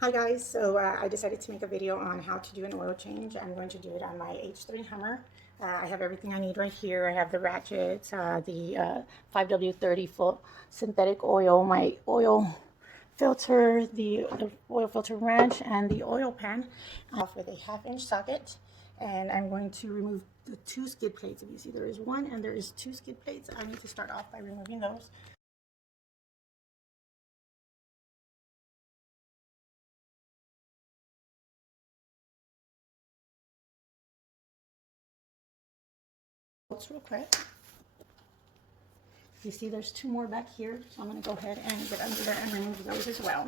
Hi guys, so I decided to make a video on how to do an oil change. I'm going to do it on my H3 Hummer. I have everything I need right here. I have the ratchets, the 5W30 full synthetic oil, my oil filter, the oil filter wrench, and the oil pan off with a 1/2-inch socket. And I'm going to remove the 2 skid plates. If you see, there is 1 and there is 2 skid plates. I need to start off by removing those. Real quick. You see there's 2 more back here, so I'm going to go ahead and get under there and remove those as well.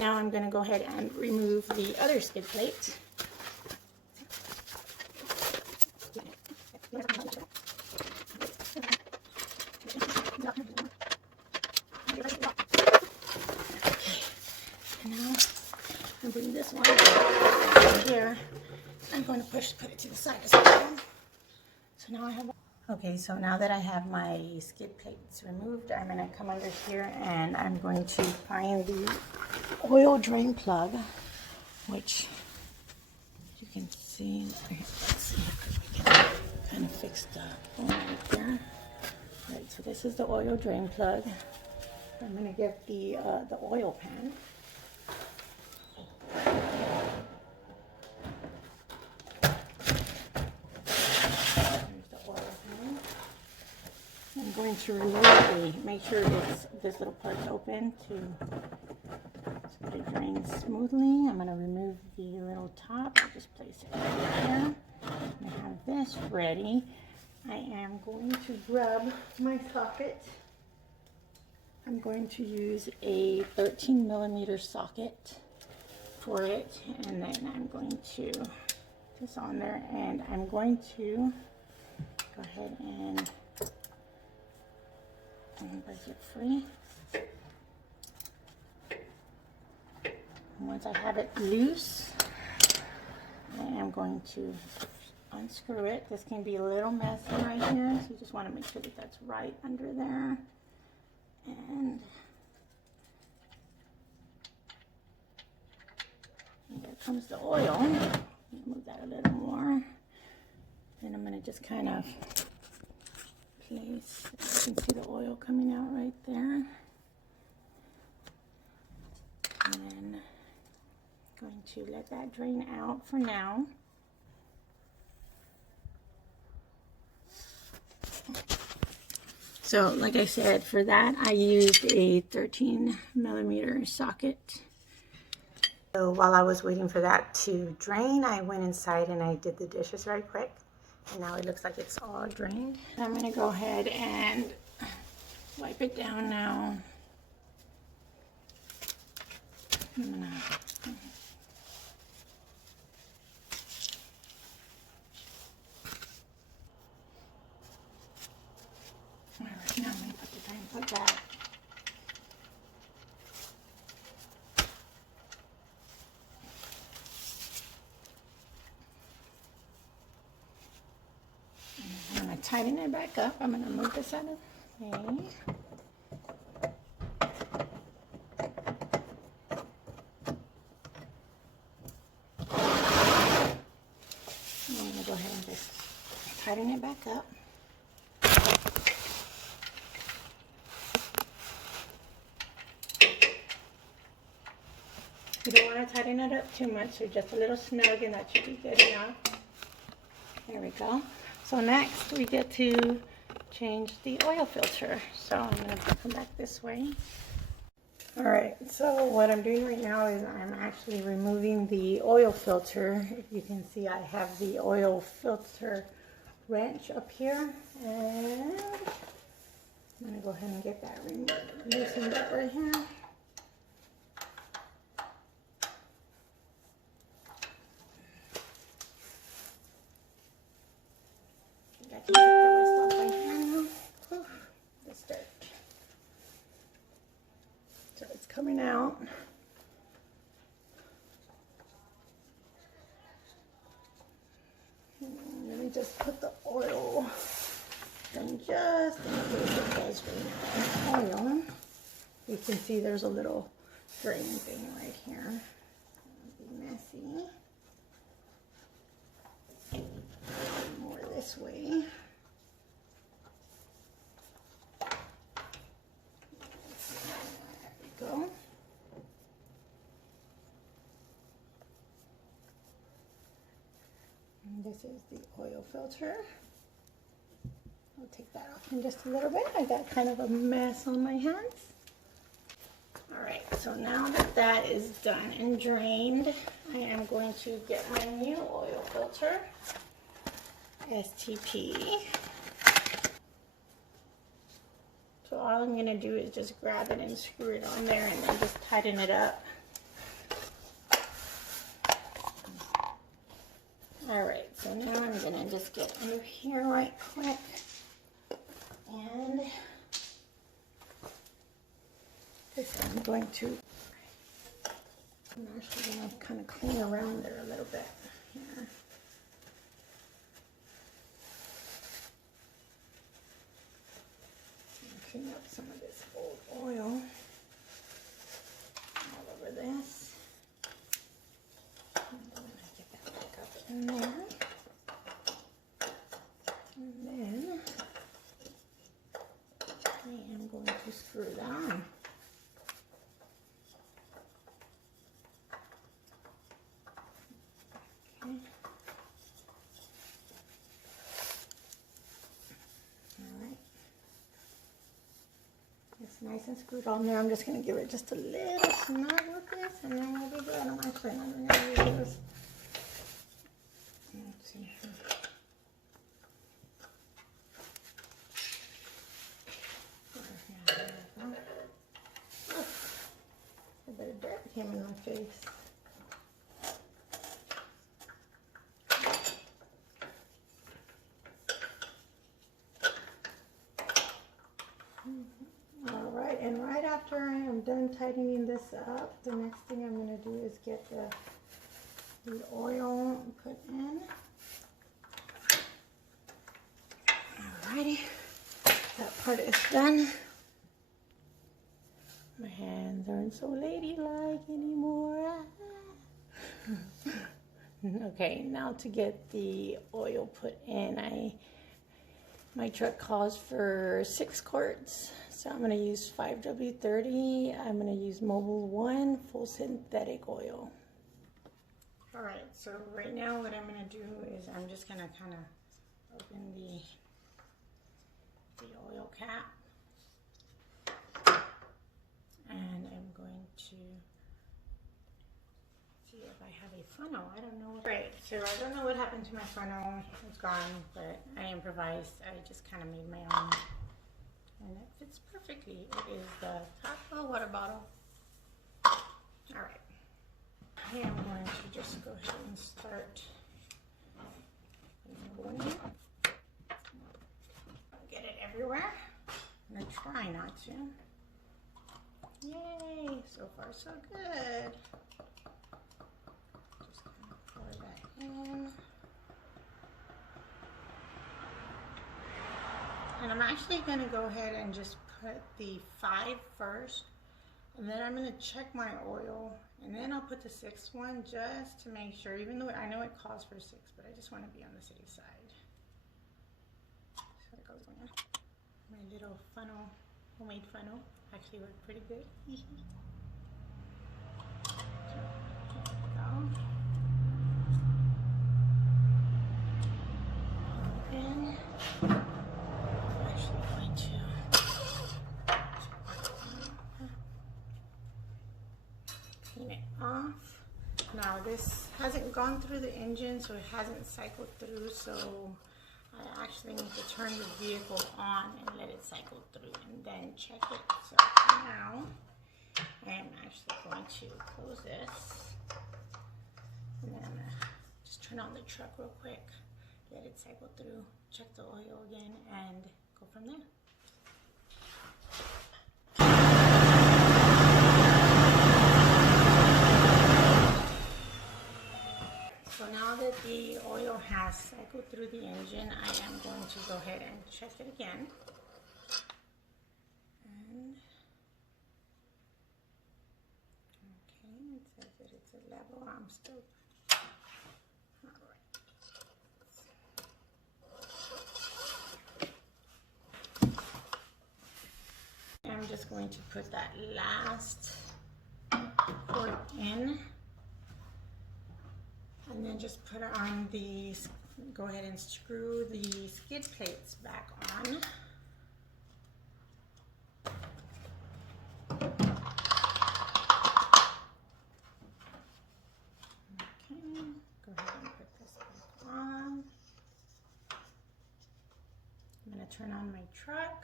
Now I'm going to go ahead and remove the other skid plate. And now I'm bringing this one here. I'm going to put it to the side as well. So now I have. Okay, so now that I have my skid plates removed, I'm going to come under here and I'm going to find the oil drain plug, which you can see. Let's see if we can kind of fix the hole right there. Right, so this is the oil drain plug. I'm going to get the oil pan. I'm going to remove make sure this little part's open so that it drains smoothly. I'm going to remove the little top. I'll just place it right there. I have this ready. I am going to grab my socket. I'm going to use a 13mm socket for it, and then I'm going to put this on there, and I'm going to go ahead and break it free. And once I have it loose, I am going to unscrew it. This can be a little messy right here, so you just want to make sure that that's right under there. And there comes the oil. Move that a little more. Then I'm going to just kind of place, you can see the oil coming out right there. And then I'm going to let that drain out for now. So like I said, for that I used a 13mm socket. So while I was waiting for that to drain, I went inside and I did the dishes right quick. And now it looks like it's all drained. I'm going to go ahead and wipe it down now. I'm going to Alright, now I'm going to put the drain plug back. I'm going to tighten it back up. I'm going to move this out of the way. I'm going to go ahead and just tighten it back up. You don't want to tighten it up too much, so just a little snug, and that should be good enough. There we go. So next we get to change the oil filter. So I'm going to come back this way. Alright, so what I'm doing right now is I'm actually removing the oil filter. If you can see, I have the oil filter wrench up here, and I'm going to go ahead and get that loosened up right here. I can get the rest off right here now. This dirt. So it's coming out. just put the oil and just in case it does run oil. You can see there's a little drain thing right here. It'll be messy. More this way. There we go. And this is the oil filter. I'll take that off in just a little bit. I got kind of a mess on my hands. All right, so now that that is done and drained, I am going to get my new oil filter, STP. So all I'm going to do is just grab it and screw it on there and then just tighten it up. All right, so now I'm going to just get under here right quick. And this I'm going to, I'm actually going to kind of clean around there a little bit here. Clean up some of this old oil all over this. And I'm going to get that back up in there. And then I am going to screw that on. Okay. Alright. It's nice and screwed on there. I'm just going to give it just a little snug with this and then we'll be good. I'm actually not going to use this. Let's see here. A bit of dirt came in my face. All right, and right after I am done tightening this up, the next thing I'm going to do is get the oil put in. Alrighty, that part is done. My hands aren't so ladylike anymore. Okay, now to get the oil put in, my truck calls for 6 quarts, so I'm going to use 5W30. I'm going to use Mobil 1 full synthetic oil. All right, so right now what I'm going to do is I'm just going to kind of open the oil cap. And I'm going to see if I have a funnel. I don't know. Right, so I don't know what happened to my funnel. It's gone, but I improvised. I just kind of made my own. And it fits perfectly. It is the Taco water bottle. Alright. I am going to just go ahead and start going. Get it everywhere. I'm going to try not to. Yay! So far so good. Just kind of pour that in. And I'm actually going to go ahead and just put the 5 first. And then I'm going to check my oil. And then I'll put the 6th one just to make sure. Even though I know it calls for 6, but I just want to be on the safe side. So it goes in. My little funnel, homemade funnel. Actually worked pretty good. And I'm actually going to clean it off. Now this hasn't gone through the engine, so it hasn't cycled through, so I actually need to turn the vehicle on and let it cycle through and then check it. So now I am actually going to close this and then I'm going to just turn on the truck real quick, let it cycle through, check the oil again, and go from there. So now that the oil has cycled through the engine, I am going to go ahead and check it again. And okay, it says that it's a level. I'm still all right. I'm just going to put that last quart in. And then just put it on the, go ahead and screw the skid plates back on. Okay, go ahead and put this back on. I'm going to turn on my truck.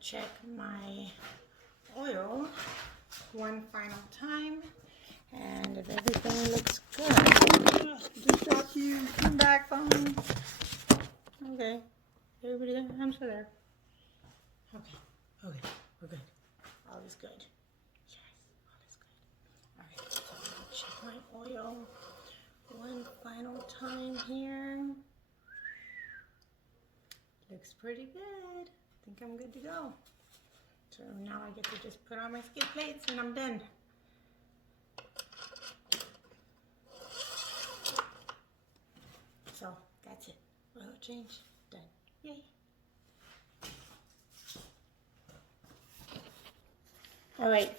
Check my oil one final time, and if everything looks good, just dropped you. Come back, phone. Okay, everybody there? I'm still there. Okay, we're good. All is good. Yes, all is good. All right, so I'm gonna check my oil one final time here. Looks pretty good. I think I'm good to go. So now I get to just put on my skid plates and I'm done. So that's it. Oil change, done. Yay. All right,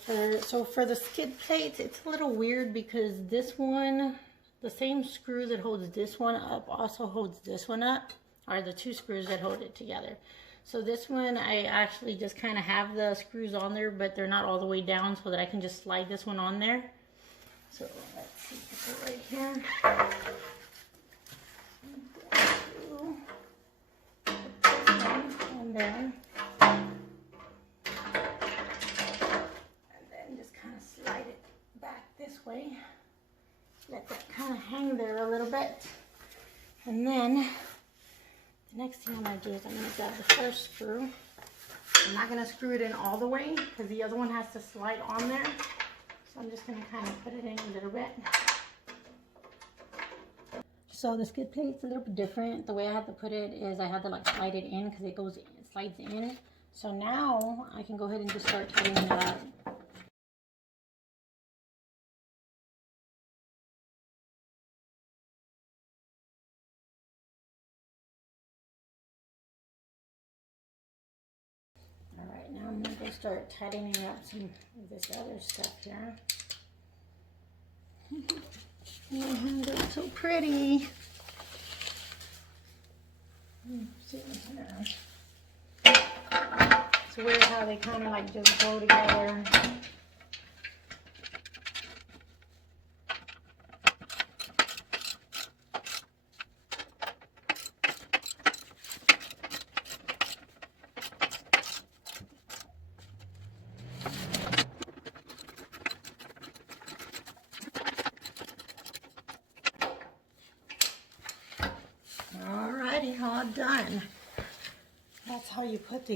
so for the skid plates, it's a little weird because this one, the same screw that holds this one up also holds this one up, are the two screws that hold it together. So this one, I actually just kind of have the screws on there, but they're not all the way down so that I can just slide this one on there. So let's see, put it right here. And then just kind of slide it back this way. Let that kind of hang there a little bit. And then the next thing I'm going to do is I'm going to grab the first screw. I'm not going to screw it in all the way because the other one has to slide on there. So I'm just going to kind of put it in a little bit. So the skid plate's a little bit different. The way I have to put it is I have to like slide it in because it slides in. So now I can go ahead and just start tightening it up. Alright, now I'm going to start tightening up some of this other stuff here. My hands are so pretty. See what's there. It's weird how they kind of like just go together. Alrighty, all done. That's how you put these.